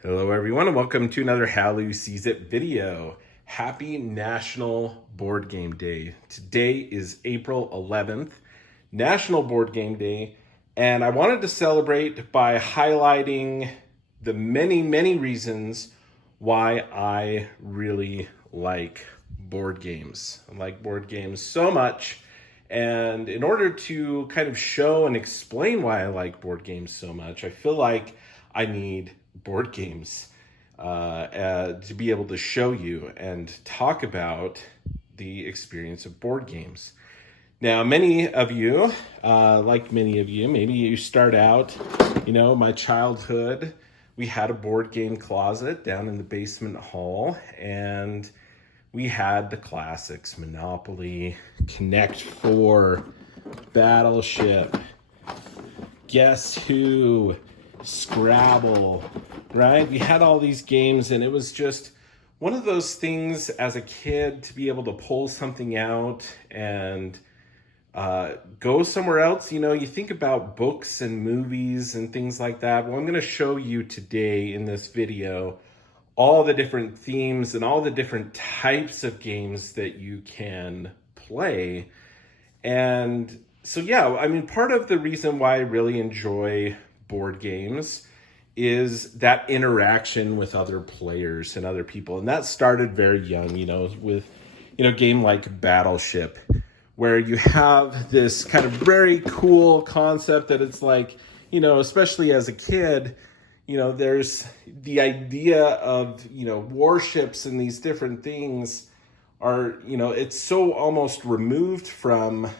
Hello everyone and welcome to another Halu Sees It video. Happy National Board Game Day. Today is April 11th, National Board Game Day, and I wanted to celebrate by highlighting the many reasons why I really like board games. I like board games so much, and in order to kind of show and explain why I like board games so much, I feel like I need board games to be able to show you and talk about the experience of board games. Now, many of you, maybe you start out, my childhood, we had a board game closet down in the basement hall, and we had the classics: Monopoly, Connect Four, Battleship, Guess Who, Scrabble, right? We had all these games, and it was just one of those things as a kid to be able to pull something out and go somewhere else. You think about books and movies and things like that. Well, I'm going to show you today in this video all the different themes and all the different types of games that you can play. And so, part of the reason why I really enjoy board games is that interaction with other players and other people. And that started very young, with, a game like Battleship, where you have this kind of very cool concept that it's like, especially as a kid, there's the idea of, warships and these different things are, it's so almost removed from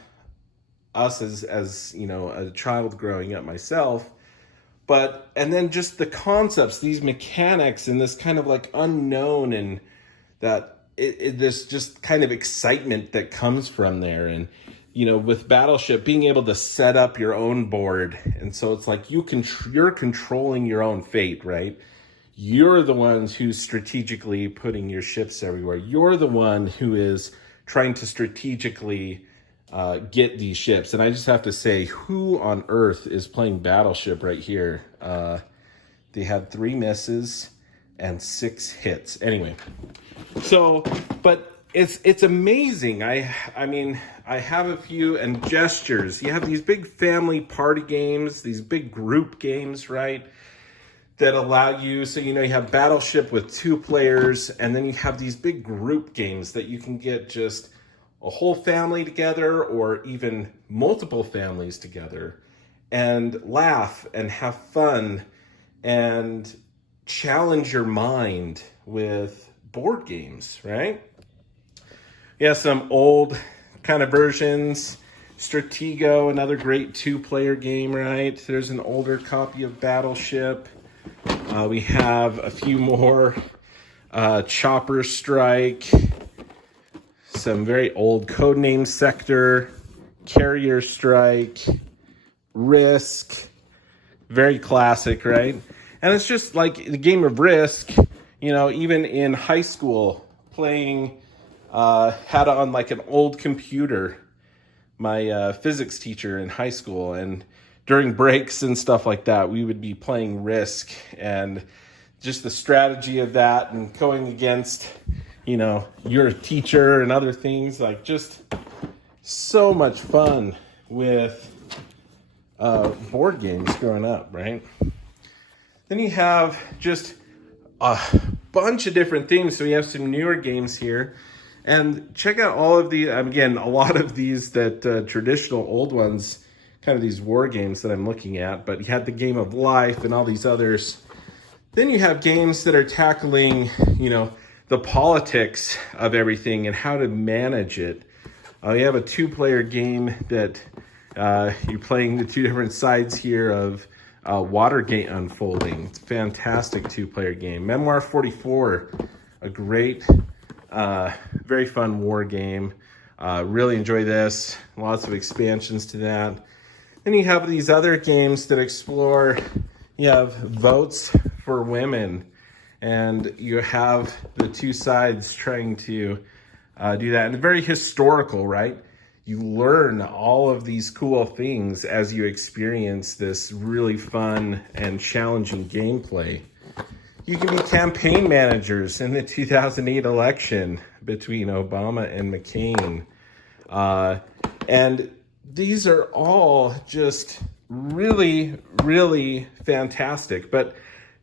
us as a child growing up myself. And then just the concepts, these mechanics, and this kind of like unknown, and that this just kind of excitement that comes from there. And, with Battleship, being able to set up your own board. And so it's like you're controlling your own fate, right? You're the ones who's strategically putting your ships everywhere. You're the one who is trying to strategically get these ships. And I just have to say, who on earth is playing Battleship right here? They had 3 misses and 6 hits. Anyway, but it's amazing. I mean, I have a few, and Gestures. You have these big family party games, these big group games, right? That allow you, so you have Battleship with 2 players, and then you have these big group games that you can get just a whole family together, or even multiple families together, and laugh and have fun and challenge your mind with board games, right? Yeah, some old kind of versions. Stratego, another great 2-player game, right? There's an older copy of Battleship. We have a few more. Chopper Strike, some very old Codename Sector, Carrier Strike, Risk, very classic, right? And it's just like the game of Risk, even in high school, playing, had on like an old computer, my physics teacher in high school, and during breaks and stuff like that, we would be playing Risk, and just the strategy of that and going against, your teacher and other things, like just so much fun with board games growing up, right? Then you have just a bunch of different things. So we have some newer games here, and check out all of the, again, a lot of these that traditional old ones, kind of these war games that I'm looking at, but you had the Game of Life and all these others. Then you have games that are tackling, the politics of everything and how to manage it. You have a 2-player game that you're playing the 2 different sides here of Watergate unfolding. It's a fantastic 2-player game. Memoir 44, a great, very fun war game. Really enjoy this. Lots of expansions to that. Then you have these other games that explore, you have Votes for Women, and you have the 2 sides trying to do that. And very historical, right? You learn all of these cool things as you experience this really fun and challenging gameplay. You can be campaign managers in the 2008 election between Obama and McCain. And these are all just really, really fantastic, but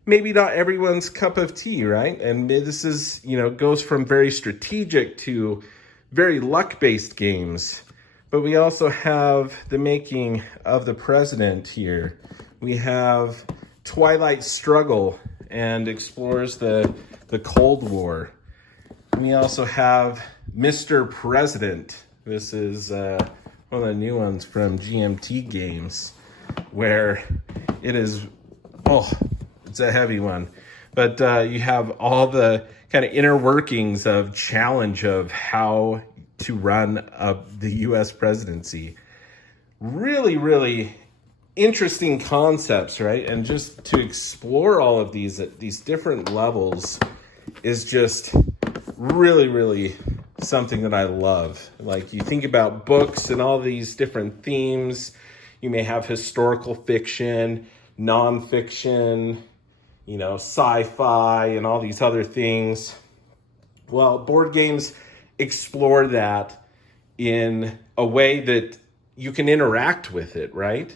maybe not everyone's cup of tea, right? And this is, goes from very strategic to very luck-based games. But we also have The Making of the President here. We have Twilight Struggle and explores the Cold War. We also have Mr. President. This is one of the new ones from GMT Games, where it is, it's a heavy one. But you have all the kind of inner workings of challenge of how to run the U.S. presidency. Really, really interesting concepts, right? And just to explore all of these at these different levels is just really, really something that I love. Like, you think about books and all these different themes. You may have historical fiction, nonfiction, sci-fi, and all these other things. Well, board games explore that in a way that you can interact with it, right?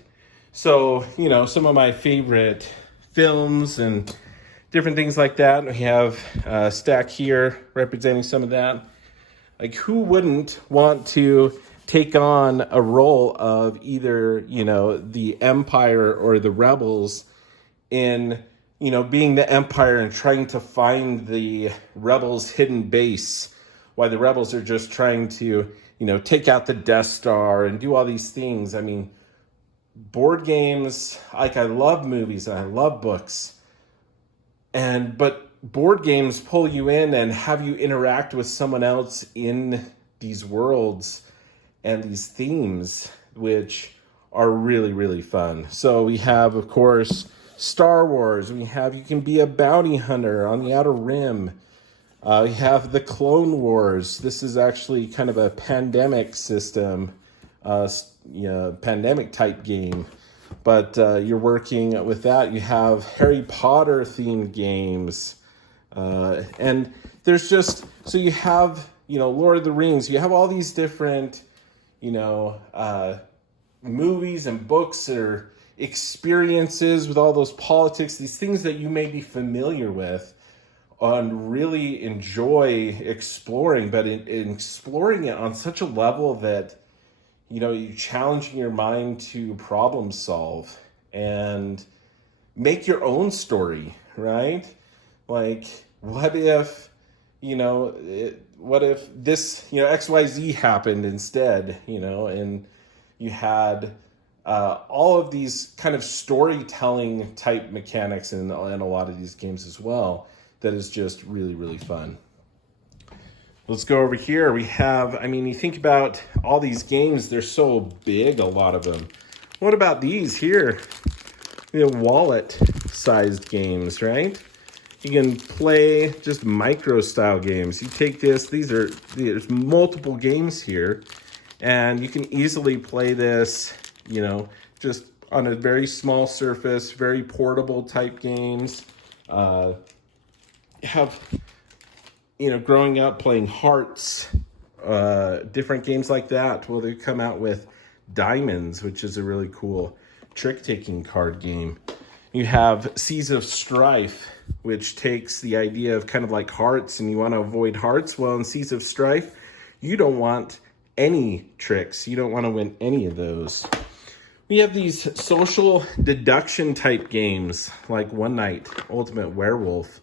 So, some of my favorite films and different things like that. We have a stack here representing some of that. Like, who wouldn't want to take on a role of either, the Empire or the Rebels in, being the Empire and trying to find the Rebels' hidden base, while the Rebels are just trying to, take out the Death Star and do all these things. I mean, board games, like, I love movies and I love books, but board games pull you in and have you interact with someone else in these worlds and these themes, which are really, really fun. So we have, of course, Star Wars. We have you can be a bounty hunter on the Outer Rim. We have the Clone Wars. This is actually kind of a pandemic system, pandemic type game. But you're working with that. You have Harry Potter themed games. And there's just, so you have, Lord of the Rings. You have all these different, movies and books or experiences with all those politics, these things that you may be familiar with and really enjoy exploring, but in exploring it on such a level that, you challenging your mind to problem solve and make your own story, right? Like, what if, what if this, XYZ happened instead, and you had all of these kind of storytelling type mechanics in a lot of these games as well. That is just really, really fun. Let's go over here. We have, you think about all these games, they're so big, a lot of them. What about these here? Wallet-sized games, right? You can play just micro-style games. You take this, there's multiple games here, and you can easily play this, just on a very small surface, very portable type games. Have, growing up playing Hearts, different games like that. Well, they come out with Diamonds, which is a really cool trick-taking card game. You have Seas of Strife, which takes the idea of kind of like Hearts, and you want to avoid Hearts. Well, in Seas of Strife, you don't want any tricks. You don't want to win any of those. We have these social deduction type games like One Night, Ultimate Werewolf,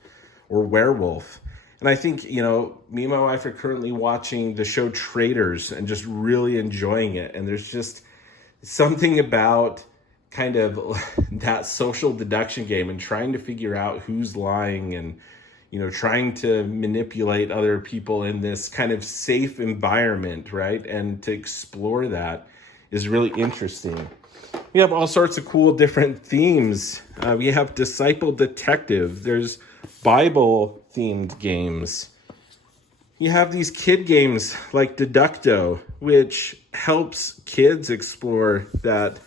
or Werewolf. And I think, me and my wife are currently watching the show Traitors and just really enjoying it. And there's just something about kind of that social deduction game and trying to figure out who's lying and, trying to manipulate other people in this kind of safe environment, right? And to explore that is really interesting. We have all sorts of cool different themes. We have Disciple Detective. There's Bible-themed games. You have these kid games like Deducto, which helps kids explore that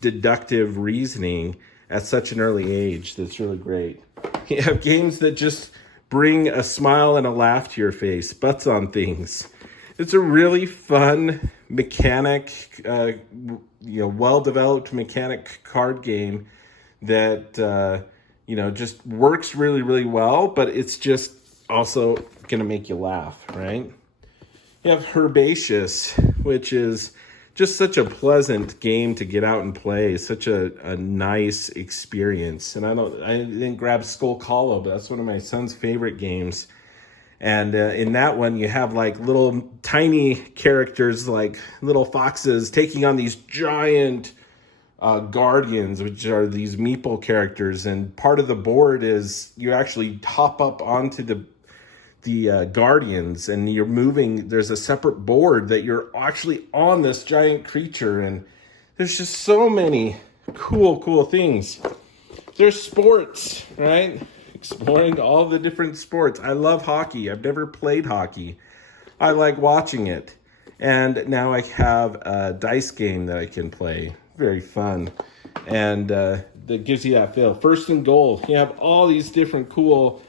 deductive reasoning at such an early age. That's really great. You have games that just bring a smile and a laugh to your face, butts on things. It's a really fun mechanic, well-developed mechanic card game that, just works really, really well, but it's just also going to make you laugh, right? You have Herbaceous, which is just such a pleasant game to get out and play. Such a nice experience. And I didn't grab Skull Hollow, but that's one of my son's favorite games. And in that one, you have like little tiny characters, like little foxes, taking on these giant guardians, which are these meeple characters. And part of the board is you actually hop up onto the guardians, and you're moving. There's a separate board that you're actually on this giant creature, and there's just so many cool things. There's sports, right? Exploring all the different sports. I love hockey. I've never played hockey. I like watching it. And now I have a dice game that I can play. Very fun. And that gives you that feel. First and Goal. You have all these different cool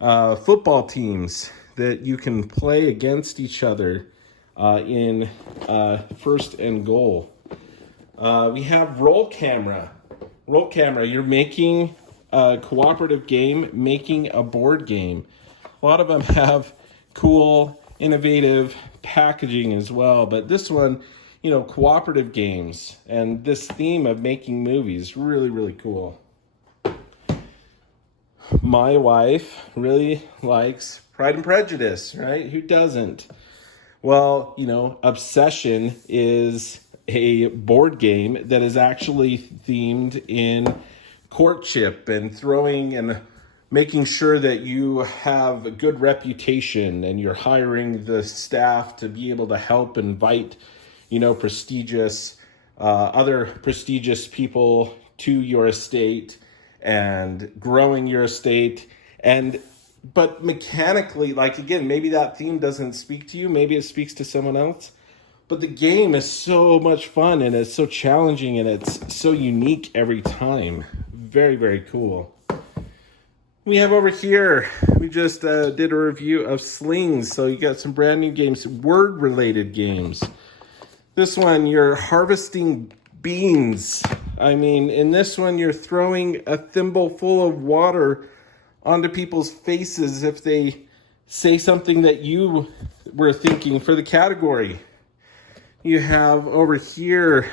football teams that you can play against each other in First and Goal. We have Roll Camera. Roll Camera, you're making a cooperative game, making a board game. A lot of them have cool, innovative packaging as well, but this one, cooperative games and this theme of making movies, really, really cool. My wife really likes Pride and Prejudice, right? Who doesn't? Well, Obsession is a board game that is actually themed in courtship and throwing and making sure that you have a good reputation, and you're hiring the staff to be able to help invite, other prestigious people to your estate and growing your estate. But mechanically, again, maybe that theme doesn't speak to you, maybe it speaks to someone else, but the game is so much fun, and it's so challenging, and it's so unique every time. Very, very cool. We have over here, we just did a review of Slings, so you got some brand new games, word-related games. This one, you're harvesting beans. In this one, you're throwing a thimble full of water onto people's faces if they say something that you were thinking for the category. You have over here,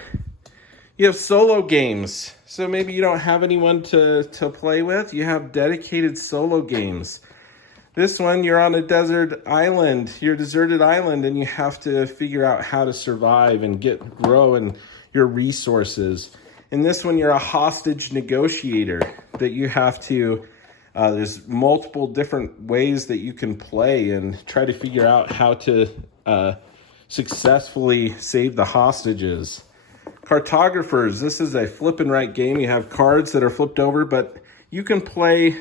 you have solo games. So maybe you don't have anyone to play with. You have dedicated solo games. This one, you're on a deserted island, and you have to figure out how to survive and grow and your resources. In this one, you're a hostage negotiator that you have to, there's multiple different ways that you can play and try to figure out how to successfully save the hostages. Cartographers, this is a flip and write game. You have cards that are flipped over, but you can play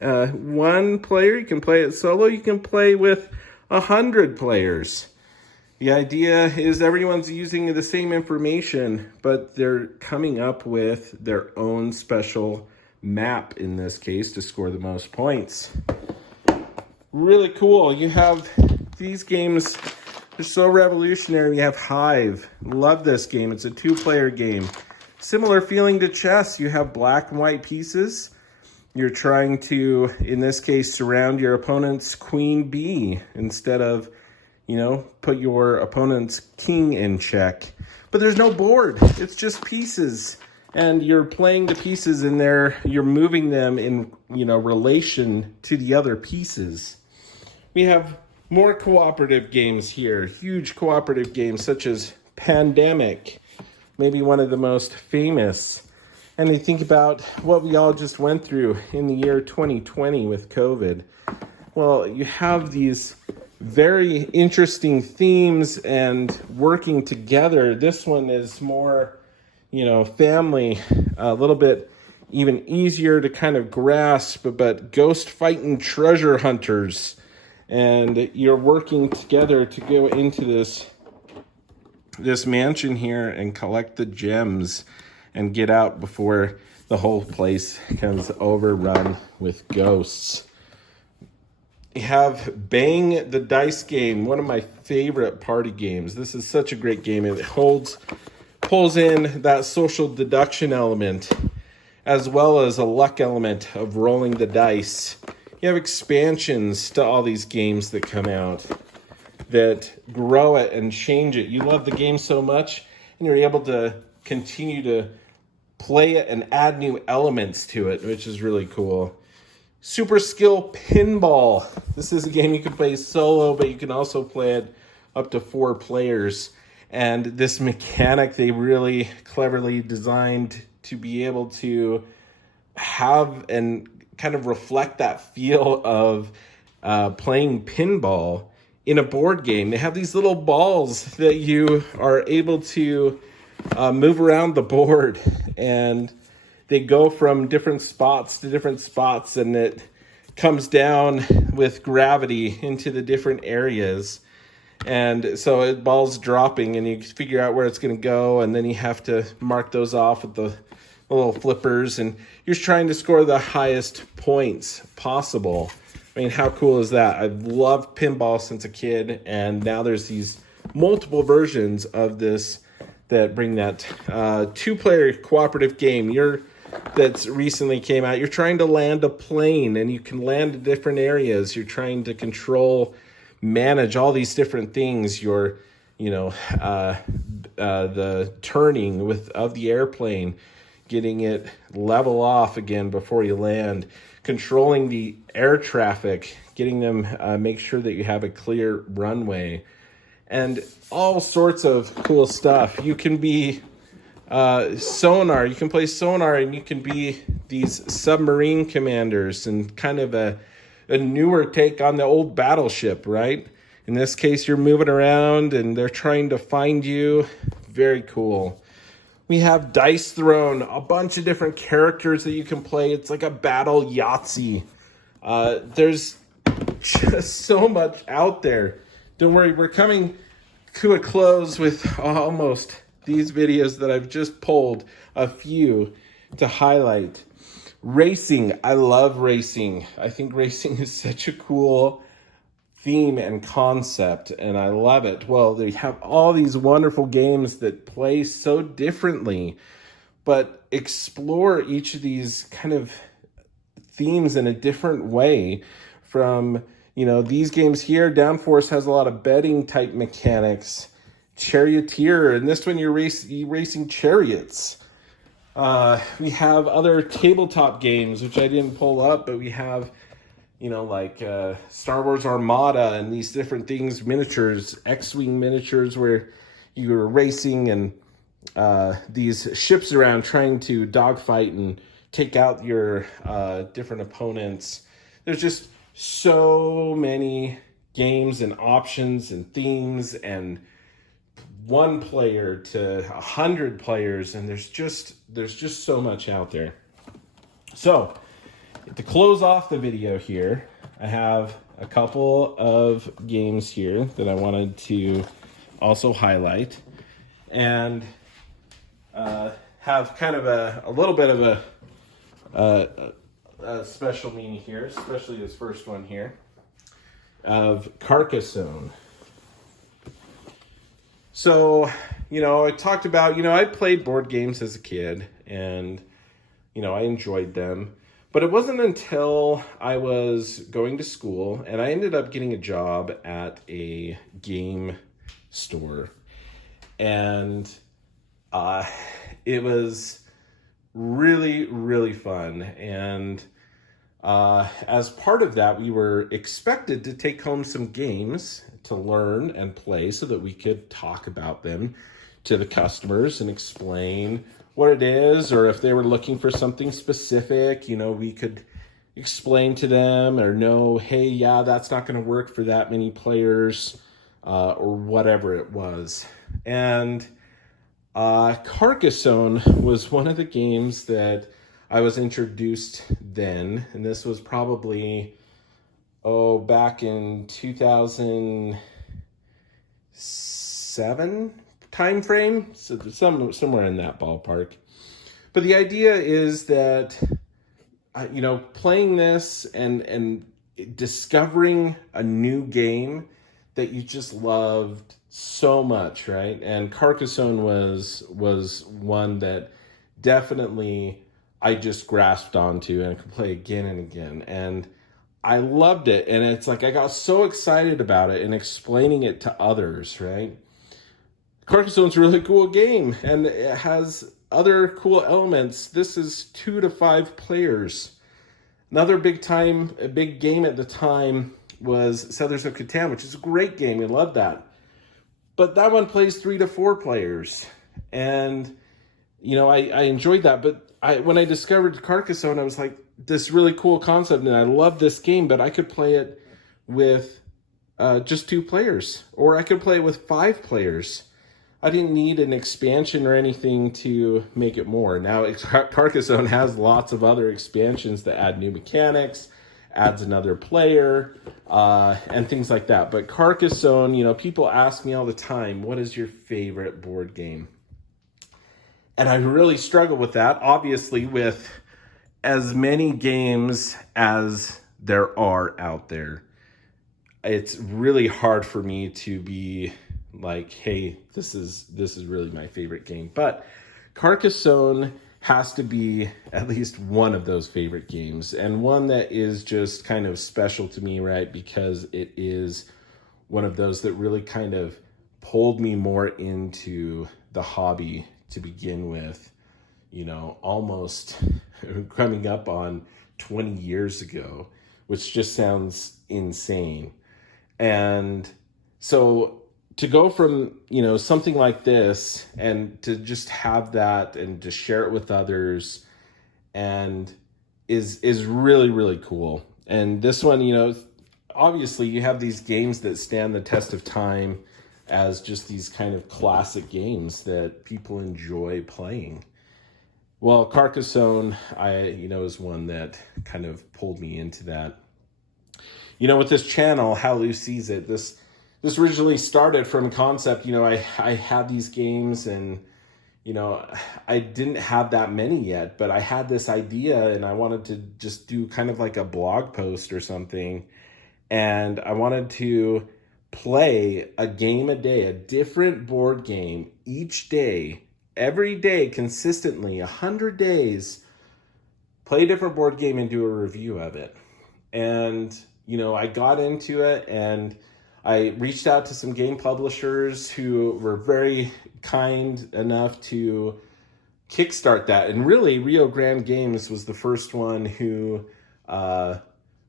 one player, you can play it solo, you can play with 100 players. The idea is everyone's using the same information, but they're coming up with their own special map, in this case, to score the most points. Really cool. You have these games, they're so revolutionary. You have Hive. Love this game. It's a 2-player game. Similar feeling to chess. You have black and white pieces. You're trying to, in this case, surround your opponent's queen bee instead of, put your opponent's king in check. But there's no board. It's just pieces. And you're playing the pieces in there. You're moving them in, relation to the other pieces. We have more cooperative games here. Huge cooperative games such as Pandemic, maybe one of the most famous. And you think about what we all just went through in the year 2020 with COVID. Well, you have these very interesting themes and working together. This one is more, family, a little bit even easier to kind of grasp, but ghost fighting treasure hunters. And you're working together to go into this mansion here and collect the gems and get out before the whole place comes overrun with ghosts. We have Bang the Dice Game, one of my favorite party games. This is such a great game. It pulls in that social deduction element as well as a luck element of rolling the dice. You have expansions to all these games that come out that grow it and change it. You love the game so much, and you're able to continue to play it and add new elements to it, which is really cool. Super Skill Pinball. This is a game you can play solo, but you can also play it up to 4 players. And this mechanic they really cleverly designed to be able to have and kind of reflect that feel of playing pinball in a board game. They have these little balls that you are able to move around the board, and they go from different spots to different spots, and it comes down with gravity into the different areas. And so it ball's dropping, and you figure out where it's going to go, and then you have to mark those off with the little flippers, and you're trying to score the highest points possible. I mean, how cool is that? I've loved pinball since a kid, and now there's these multiple versions of this that bring that 2-player cooperative game that's recently came out. You're trying to land a plane, and you can land in different areas. You're trying to manage all these different things. The turning of the airplane, getting it level off again before you land, controlling the air traffic, getting them make sure that you have a clear runway, and all sorts of cool stuff. You can be sonar. You can play sonar, and you can be these submarine commanders, and kind of a newer take on the old battleship, right? In this case, you're moving around, and they're trying to find you. Very cool. We have Dice Throne, a bunch of different characters that you can play. It's like a battle Yahtzee. There's just so much out there. Don't worry, we're coming to a close with almost these videos that I've just pulled a few to highlight. Racing. I love racing. I think racing is such a cool theme and concept, and I love it. Well, they have all these wonderful games that play so differently, but explore each of these kind of themes in a different way. From, these games here, Downforce has a lot of betting type mechanics. Charioteer, and this one you're racing chariots. We have other tabletop games, which I didn't pull up, but we have like Star Wars Armada and these different things, miniatures, X-Wing miniatures, where you're racing and these ships around trying to dogfight and take out your different opponents. There's just so many games and options and themes, and 1 player to 100 players, and there's just so much out there. So to close off the video here, I have a couple of games here that I wanted to also highlight, and have kind of a little bit of a special meaning here, especially this first one here, of Carcassonne. So, I talked about, I played board games as a kid, and, I enjoyed them. But it wasn't until I was going to school, and I ended up getting a job at a game store. And it was really, really fun. And as part of that, we were expected to take home some games to learn and play so that we could talk about them to the customers and explain what it is, or if they were looking for something specific, we could explain to them, or no, hey, yeah, that's not going to work for that many players, or whatever it was. And Carcassonne was one of the games that I was introduced then, and this was probably, back in 2007 time frame, so somewhere in that ballpark. But the idea is that, playing this and discovering a new game that you just loved so much, right? And Carcassonne was one that definitely I just grasped onto and could play again and again. And I loved it. And it's like I got so excited about it and explaining it to others, right? Carcassonne's a really cool game and it has other cool elements. This is 2 to 5 players. Another big game at the time was Settlers of Catan, which is a great game. We love that. But that one plays 3 to 4 players. And, I enjoyed that. But when I discovered Carcassonne, I was like, this really cool concept. And I love this game, but I could play it with just 2 players. Or I could play it with 5 players. I didn't need an expansion or anything to make it more. Now, Carcassonne has lots of other expansions that add new mechanics, adds another player, and things like that. But Carcassonne, people ask me all the time, what is your favorite board game? And I really struggle with that. Obviously, with as many games as there are out there, it's really hard for me to be like, hey, this is really my favorite game. But Carcassonne has to be at least one of those favorite games, and one that is just kind of special to me, right? Because it is one of those that really kind of pulled me more into the hobby to begin with, almost coming up on 20 years ago, which just sounds insane. And so to go from, something like this and to just have that and to share it with others and is really, really cool. And this one, obviously you have these games that stand the test of time as just these kind of classic games that people enjoy playing. Well, Carcassonne, is one that kind of pulled me into that. With this channel, How Lou Sees It, this originally started from a concept. I had these games and, I didn't have that many yet, but I had this idea and I wanted to just do kind of like a blog post or something. And I wanted to play a game a day, a different board game each day, every day, consistently, 100 days, play a different board game and do a review of it. And, I got into it and I reached out to some game publishers who were very kind enough to kickstart that. And really, Rio Grande Games was the first one who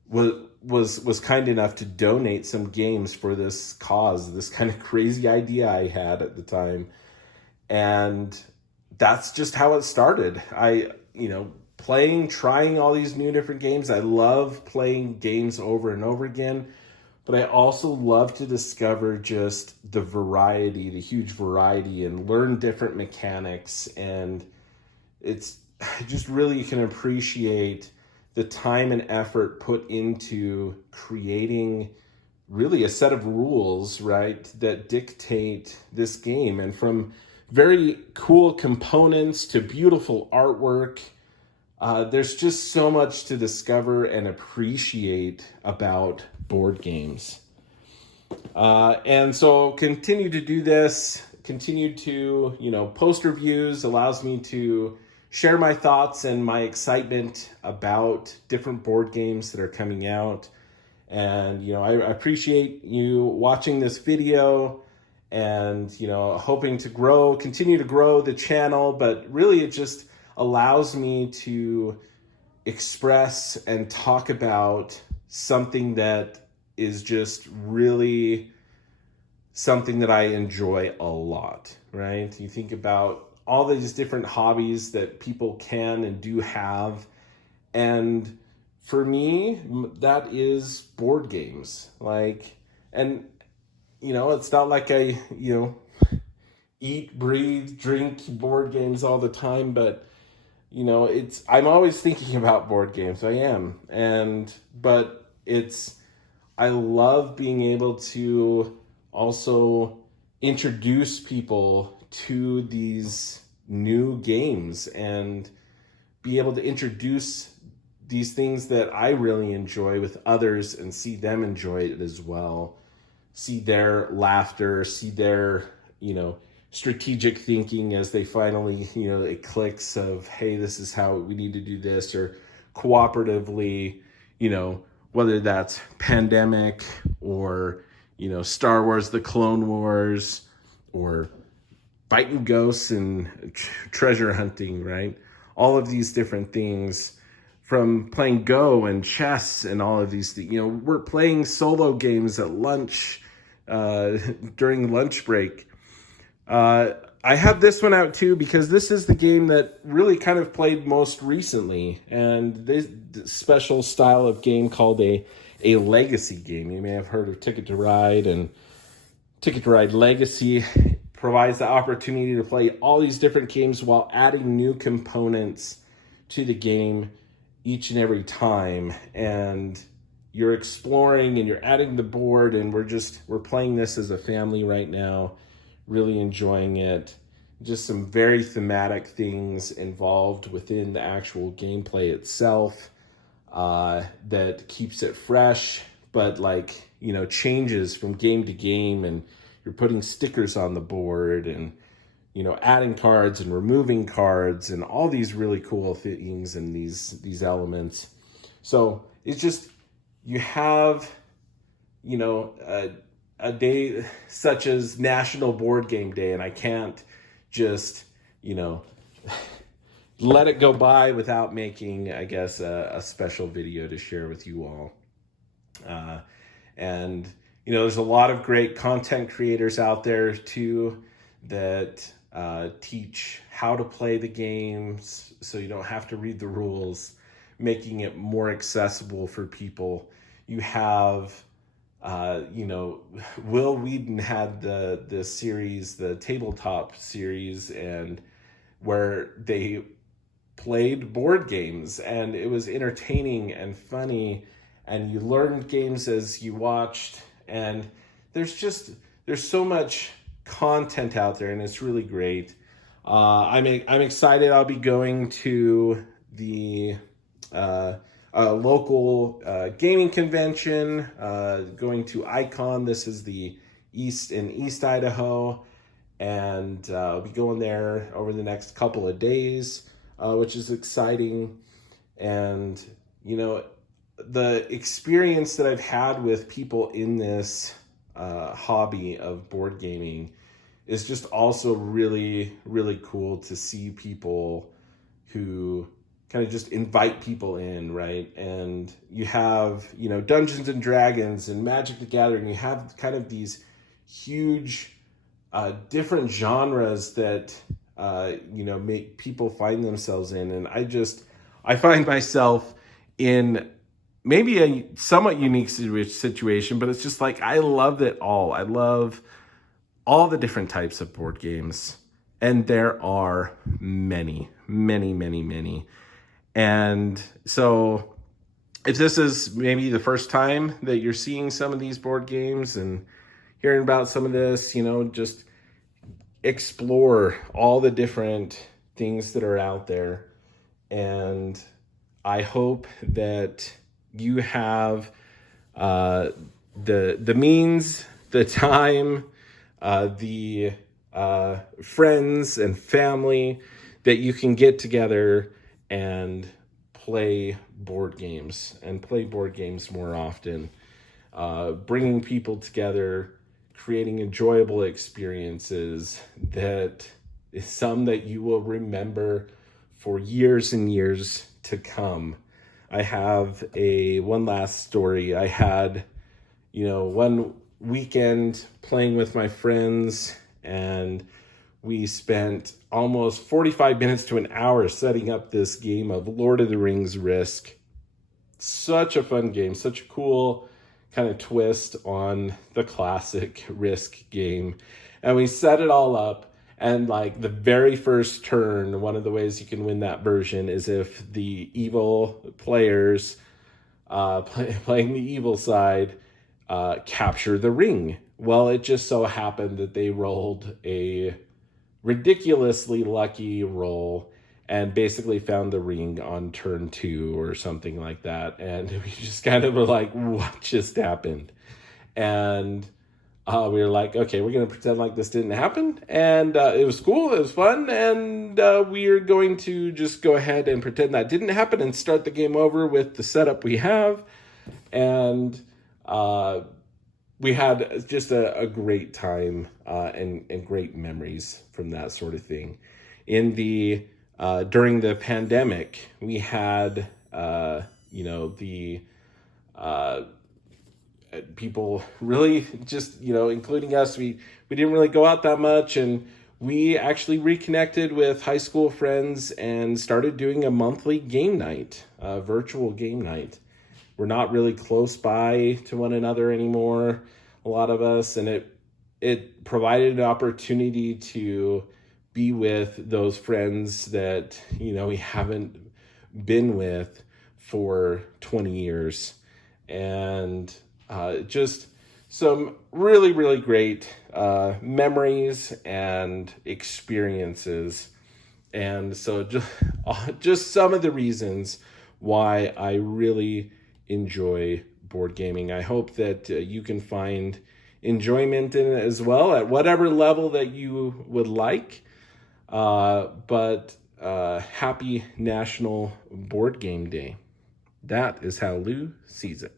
was kind enough to donate some games for this cause, this kind of crazy idea I had at the time. And that's just how it started. Trying all these new different games. I love playing games over and over again. But I also love to discover just the variety, the huge variety, and learn different mechanics. And I just really can appreciate the time and effort put into creating really a set of rules, right, that dictate this game. And from very cool components to beautiful artwork, there's just so much to discover and appreciate about board games. And so continue to do this, continue to, post reviews, allows me to share my thoughts and my excitement about different board games that are coming out. And, I appreciate you watching this video and, hoping to continue to grow the channel, but really it just allows me to express and talk about something that is just really something that I enjoy a lot, right? You think about all these different hobbies that people can and do have. And for me, that is board games. It's not like I, eat, breathe, drink board games all the time, but I'm always thinking about board games. I am. But I love being able to also introduce people to these new games and be able to introduce these things that I really enjoy with others and see them enjoy it as well. See their laughter, see their, strategic thinking as they finally, it clicks of, hey, this is how we need to do this, or cooperatively, whether that's Pandemic or, Star Wars, The Clone Wars, or fighting ghosts and treasure hunting, right? All of these different things, from playing Go and chess and all of these things. We're playing solo games at lunch, during lunch break. I have this one out too because this is the game that really kind of played most recently, and this special style of game called a legacy game. You may have heard of Ticket to Ride, and Ticket to Ride Legacy provides the opportunity to play all these different games while adding new components to the game each and every time. And you're exploring and you're adding the board, and we're playing this as a family right now, really enjoying it. Just some very thematic things involved within the actual gameplay itself, that keeps it fresh, but changes from game to game, and you're putting stickers on the board and, adding cards and removing cards and all these really cool things and these elements. So it's just, you have, a day such as National Board Game Day, and I can't just, let it go by without making, I guess, a special video to share with you all. And, there's a lot of great content creators out there too that teach how to play the games so you don't have to read the rules, making it more accessible for people. You have, Will Wheaton had the series, the tabletop series, and where they played board games, and it was entertaining and funny, and you learned games as you watched, and there's so much content out there, and it's really great. I'm excited. I'll be going to the local gaming convention, going to Icon. This is the East Idaho, and I'll be going there over the next couple of days, which is exciting. And the experience that I've had with people in this hobby of board gaming is just also really, really cool to see people who kind of just invite people in, right? And you have, Dungeons and Dragons and Magic the Gathering. You have kind of these huge different genres that, make people find themselves in. And I find myself in maybe a somewhat unique situation, but it's just like, I love it all. I love all the different types of board games. And there are many, many, many, many. And so if this is maybe the first time that you're seeing some of these board games and hearing about some of this, just explore all the different things that are out there. And I hope that you have the means, the time, the friends and family that you can get together and play board games more often, bringing people together, creating enjoyable experiences that is some that you will remember for years and years to come. I have one last story. I had, one weekend playing with my friends, and we spent almost 45 minutes to an hour setting up this game of Lord of the Rings Risk. Such a fun game, such a cool kind of twist on the classic Risk game. And we set it all up, and the very first turn, one of the ways you can win that version is if the evil players playing the evil side capture the ring. Well, it just so happened that they rolled a ridiculously lucky roll and basically found the ring on turn 2 or something like that. And we just kind of were like, what just happened? And we were like, okay, we're going to pretend like this didn't happen. And it was cool. It was fun. And we're going to just go ahead and pretend that didn't happen and start the game over with the setup we have. And we had just a great time and great memories from that sort of thing. In the during the pandemic, we had people really just, including us, we didn't really go out that much, and we actually reconnected with high school friends and started doing a monthly game night, a virtual game night. We're not really close by to one another anymore, a lot of us, and it provided an opportunity to be with those friends that, we haven't been with for 20 years. And just some really, really great memories and experiences. And so just some of the reasons why I really enjoy board gaming. I hope that you can find enjoyment in it as well at whatever level that you would like. But happy National Board Game Day. That is how Lou sees it.